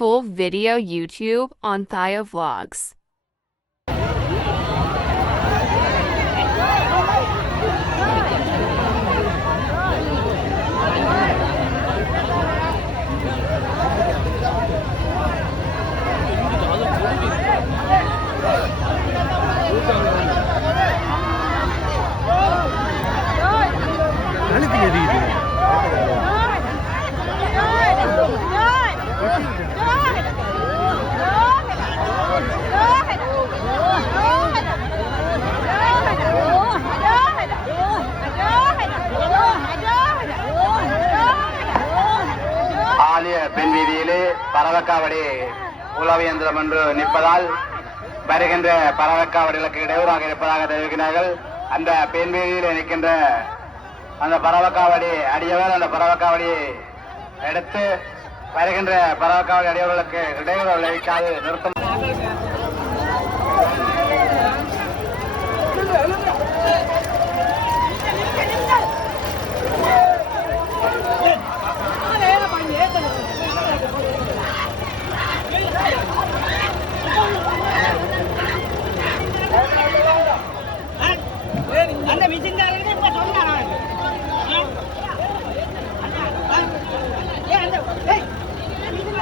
Full video YouTube on Thaya Vlogs. பரவக்காவடி உளவியந்திரம் என்று நிற்பதால் வருகின்ற பரவக்காவடிகளுக்கு இடையூறாக இருப்பதாக தெரிவிக்கிறார்கள். அந்த பெண் வீதியில் நிற்கின்ற அந்த பரவக்காவடி அடியவர் அந்த பரவக்காவடியை எடுத்து வருகின்ற பரவக்காவடி அடியவர்களுக்கு இடையூறு விளைவிக்காது நிறுத்தம்.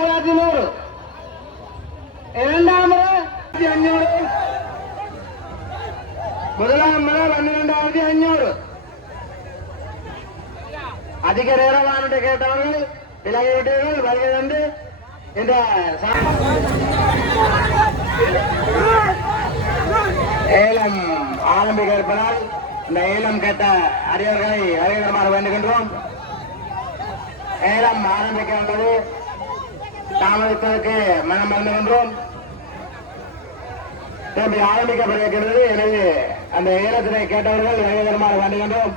பதிமூணாயிரத்தி நூறு இரண்டாம் முறை அஞ்சூறு முதலாம் முறை பன்னிரெண்டாயிரத்தி அஞ்சூறு அதிக நேரமானதை கேட்டவர்கள் விலகிவிட்டவர்கள் வருகை வந்து இந்த சா- ஏலம் ஆரம்பிக்க இருப்பதால் இந்த ஏலம் கேட்ட அரியர்களை அறிஞர்மாற வேண்டுகின்றோம் ஏலம் ஆரம்பிக்க உள்ளது தாமதத்திற்கு மனம் வருகின்றோம் திரும்பி ஆரம்பிக்கப்படுகிறது எனவே அந்த ஏலத்தினை கேட்டவர்கள் அறிஞர்மாற வேண்டுகின்றோம்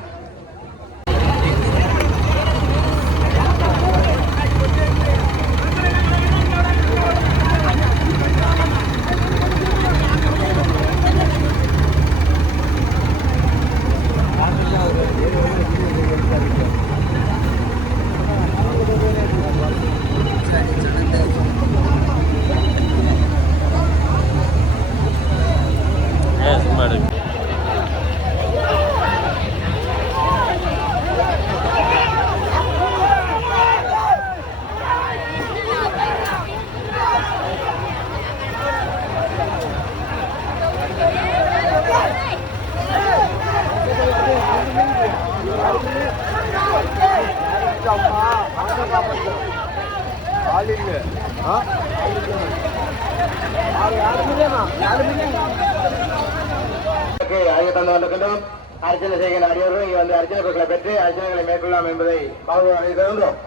அறிக்கை தந்து வந்திருக்கின்றோம் அர்ச்சனை செய்கிற அடியவர்கள் இங்கே வந்து அர்ச்சனை பொருட்களை பெற்று அர்ச்சனைகளை மேற்கொள்ளலாம் என்பதை பாதுகாப்பு அறிவிக்கின்றோம்